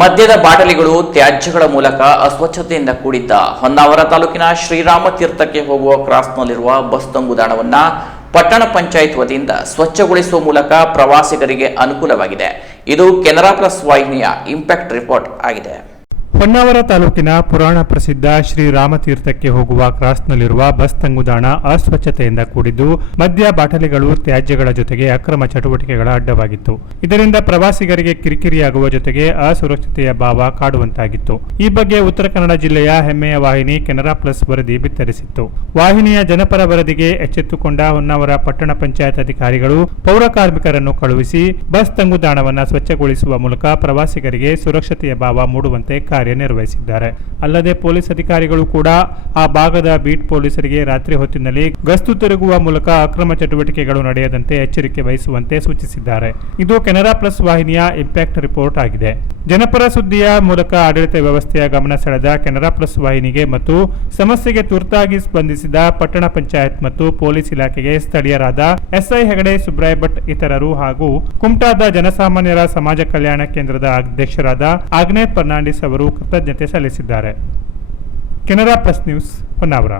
ಮದ್ಯದ ಬಾಟಲಿಗಳು ತ್ಯಾಜ್ಯಗಳ ಮೂಲಕ ಅಸ್ವಚ್ಛತೆಯಿಂದ ಕೂಡಿದ್ದ ಹೊನ್ನಾವರ ತಾಲೂಕಿನ ಶ್ರೀರಾಮ ತೀರ್ಥಕ್ಕೆ ಹೋಗುವ ಕ್ರಾಸ್ನಲ್ಲಿರುವ ಬಸ್ ತಂಗುದಾಣವನ್ನ ಪಟ್ಟಣ ಪಂಚಾಯತ್ ವತಿಯಿಂದ ಸ್ವಚ್ಛಗೊಳಿಸುವ ಮೂಲಕ ಪ್ರವಾಸಿಗರಿಗೆ ಅನುಕೂಲವಾಗಿದೆ. ಇದು ಕೆನರಾ ಪ್ಲಸ್ ವಾಹಿನಿಯ ಇಂಪ್ಯಾಕ್ಟ್ ರಿಪೋರ್ಟ್ ಆಗಿದೆ. ಹೊನ್ನಾವರ ತಾಲೂಕಿನ ಪುರಾಣ ಪ್ರಸಿದ್ಧ ಶ್ರೀರಾಮತೀರ್ಥಕ್ಕೆ ಹೋಗುವ ಕ್ರಾಸ್ನಲ್ಲಿರುವ ಬಸ್ ತಂಗುದಾಣ ಅಸ್ವಚ್ಛತೆಯಿಂದ ಕೂಡಿದ್ದು ಮದ್ಯ ಬಾಟಲಿಗಳು ತ್ಯಾಜ್ಯಗಳ ಜೊತೆಗೆ ಅಕ್ರಮ ಚಟುವಟಿಕೆಗಳ ಅಡ್ಡವಾಗಿತ್ತು. ಇದರಿಂದ ಪ್ರವಾಸಿಗರಿಗೆ ಕಿರಿಕಿರಿಯಾಗುವ ಜೊತೆಗೆ ಅಸುರಕ್ಷತೆಯ ಭಾವ ಕಾಡುವಂತಾಗಿತ್ತು. ಈ ಬಗ್ಗೆ ಉತ್ತರ ಕನ್ನಡ ಜಿಲ್ಲೆಯ ಹೆಮ್ಮೆಯ ವಾಹಿನಿ ಕೆನರಾ ಪ್ಲಸ್ ವರದಿ ಬಿತ್ತರಿಸಿತ್ತು. ವಾಹಿನಿಯ ಜನಪರ ವರದಿಗೆ ಎಚ್ಚೆತ್ತುಕೊಂಡ ಹೊನ್ನಾವರ ಪಟ್ಟಣ ಪಂಚಾಯತ್ ಅಧಿಕಾರಿಗಳು ಪೌರ ಕಾರ್ಮಿಕರನ್ನು ಕಳುಹಿಸಿ ಬಸ್ ತಂಗುದಾಣವನ್ನು ಸ್ವಚ್ಛಗೊಳಿಸುವ ಮೂಲಕ ಪ್ರವಾಸಿಗರಿಗೆ ಸುರಕ್ಷತೆಯ ಭಾವ ಮೂಡುವಂತೆ ಕಾರ್ಯನಿರ್ವಹಿಸಿದ್ದಾರೆ. ಅಲ್ಲದೆ ಪೊಲೀಸ್ ಅಧಿಕಾರಿಗಳು ಕೂಡ ಆ ಭಾಗದ ಬೀಟ್ ಪೊಲೀಸರಿಗೆ ರಾತ್ರಿ ಹೊತ್ತಿನಲ್ಲಿ ಗಸ್ತು ತಿರುಗುವ ಮೂಲಕ ಅಕ್ರಮ ಚಟುವಟಿಕೆಗಳು ನಡೆಯದಂತೆ ಎಚ್ಚರಿಕೆ ವಹಿಸುವಂತೆ ಸೂಚಿಸಿದ್ದಾರೆ. ಇದು ಕೆನರಾ ಪ್ಲಸ್ ವಾಹಿನಿಯ ಇಂಪ್ಯಾಕ್ಟ್ ರಿಪೋರ್ಟ್ ಆಗಿದೆ. ಜನಪರ ಸುದ್ದಿಯ ಮೂಲಕ ಆಡಳಿತ ವ್ಯವಸ್ಥೆಯ ಗಮನ ಸೆಳೆದ ಕೆನರಾ ಪ್ಲಸ್ ವಾಹಿನಿಗೆ ಮತ್ತು ಸಮಸ್ಯೆಗೆ ತುರ್ತಾಗಿ ಸ್ಪಂದಿಸಿದ ಪಟ್ಟಣ ಪಂಚಾಯತ್ ಮತ್ತು ಪೊಲೀಸ್ ಇಲಾಖೆಗೆ ಸ್ಥಳೀಯರಾದ ಎಸ್ಐ ಹೆಗಡೆ, ಸುಬ್ರಾಯ್ ಭಟ್ ಇತರರು ಹಾಗೂ ಕುಮಟಾದ ಜನಸಾಮಾನ್ಯರ ಸಮಾಜ ಕಲ್ಯಾಣ ಕೇಂದ್ರದ ಅಧ್ಯಕ್ಷರಾದ ಆಗ್ನೇಯ್ ಫರ್ನಾಂಡಿಸ್ ಅವರು ಕೃತಜ್ಞತೆ ಸಲ್ಲಿಸಿದ್ದಾರೆ. Canara plus news Honnavar.